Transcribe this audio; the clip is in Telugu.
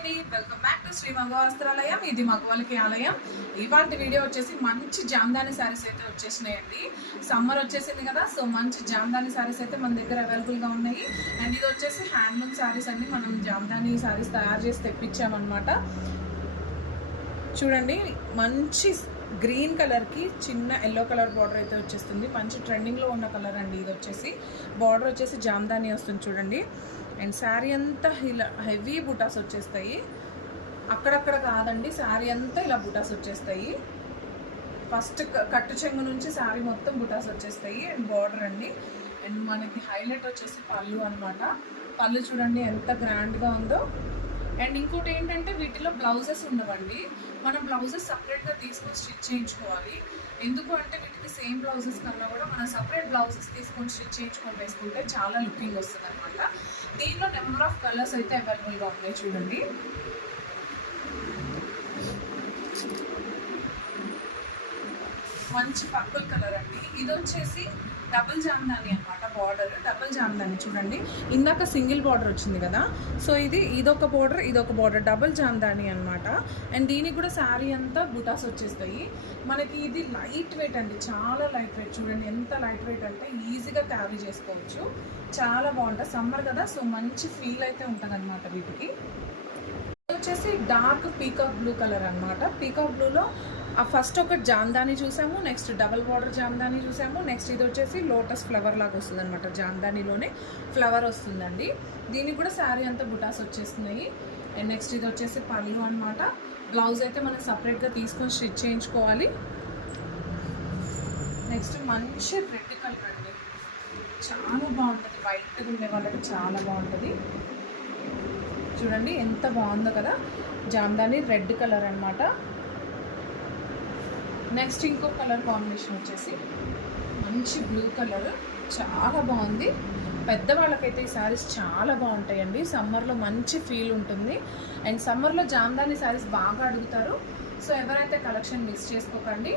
అండి, వెల్కమ్ బ్యాక్ టు శ్రీ మగవస్త్రాలయం. ఇది మగవాళ్ళకి ఆలయం. ఇవాళ వీడియో వచ్చేసి మంచి జామ్దాని శారీస్ అయితే వచ్చేసినాయండి. సమ్మర్ వచ్చేసింది కదా, సో మంచి జామ్దాని శారీస్ అయితే మన దగ్గర అవైలబుల్గా ఉన్నాయి. అండ్ ఇది వచ్చేసి హ్యాండ్లూమ్ శారీస్ అండి. మనం జామ్దాని శారీస్ తయారు చేసి తెప్పించామన్నమాట. చూడండి, మంచి గ్రీన్ కలర్కి చిన్న ఎల్లో కలర్ బార్డర్ అయితే వచ్చేస్తుంది. మంచి ట్రెండింగ్లో ఉన్న కలర్ అండి. ఇది వచ్చేసి బార్డర్ వచ్చేసి జామ్దాని వస్తుంది చూడండి. అండ్ శారీ అంతా ఇలా హెవీ బుటాస్ వచ్చేస్తాయి. అక్కడక్కడ కాదండి, శారీ అంతా ఇలా బుటాస్ వచ్చేస్తాయి. ఫస్ట్ కట్టు చెంగు నుంచి శారీ మొత్తం బుటాస్ వచ్చేస్తాయి. అండ్ బార్డర్ అండి. అండ్ మనకి హైలైట్ వచ్చేసి పళ్ళు అనమాట. పళ్ళు చూడండి ఎంత గ్రాండ్గా ఉందో. అండ్ ఇంకోటి ఏంటంటే వీటిలో బ్లౌజెస్ ఉండవండి. మనం బ్లౌజెస్ సపరేట్గా తీసుకొని స్టిచ్ చేయించుకోవాలి. ఎందుకు అంటే వీటికి సేమ్ బ్లౌజెస్ కన్నా కూడా మనం సపరేట్ బ్లౌజెస్ తీసుకొని స్టిచ్ చేయించుకొని వేసుకుంటే చాలా లుకింగ్ వస్తుంది అనమాట. దీనిలో నెంబర్ ఆఫ్ కలర్స్ అయితే అవైలబుల్గా ఉన్నాయి చూడండి. మంచి పర్పుల్ కలర్ అండి. ఇది వచ్చేసి డబుల్ జామ్దాని అనమాట. బార్డర్ డబుల్ జామ్దాని చూడండి. ఇందాక సింగిల్ బార్డర్ వచ్చింది కదా, సో ఇదొక బార్డర్ డబుల్ జామ్దాని అనమాట. అండ్ దీనికి కూడా శారీ అంతా బుటాస్ వచ్చేస్తాయి మనకి. ఇది లైట్ వెయిట్ అండి, చాలా లైట్ వెయిట్. చూడండి ఎంత లైట్ వెయిట్ అంటే ఈజీగా క్యారీ చేసుకోవచ్చు. చాలా బాగుంటుంది, సమ్మర్ కదా, సో మంచి ఫీల్ అయితే ఉంటుంది అనమాట వీటికి. వచ్చేసి డార్క్ పీకాక్ బ్లూ కలర్ అనమాట. పీకాక్ బ్లూలో ఫస్ట్ ఒక జామ్దాని చూసాము, నెక్స్ట్ డబల్ బార్డర్ జామ్దాని చూసాము, నెక్స్ట్ ఇది వచ్చేసి లోటస్ ఫ్లవర్ లాగా వస్తుంది అనమాట. జామ్దానిలోనే ఫ్లవర్ వస్తుందండి. దీనికి కూడా శారీ అంతా బుటాస్ వచ్చేస్తున్నాయి. అండ్ నెక్స్ట్ ఇది వచ్చేసి పళ్ళు అనమాట. బ్లౌజ్ అయితే మనం సపరేట్గా తీసుకొని స్టిచ్ చేయించుకోవాలి. నెక్స్ట్ మంచి రెడ్ కలర్ అండి, చాలా బాగుంటుంది. వైట్గా ఉండే వాళ్ళకి చాలా బాగుంటుంది. చూడండి ఎంత బాగుందో కదా, జామ్దాని రెడ్ కలర్ అనమాట. నెక్స్ట్ ఇంకో కలర్ కాంబినేషన్ వచ్చేసి మంచి బ్లూ కలర్, చాలా బాగుంది. పెద్దవాళ్ళకైతే ఈ శారీస్ చాలా బాగుంటాయండి. సమ్మర్లో మంచి ఫీల్ ఉంటుంది. అండ్ సమ్మర్లో జామ్దాని శారీస్ బాగా అడుగుతారు. సో ఎవరైతే కలెక్షన్ మిస్ చేసుకోకండి.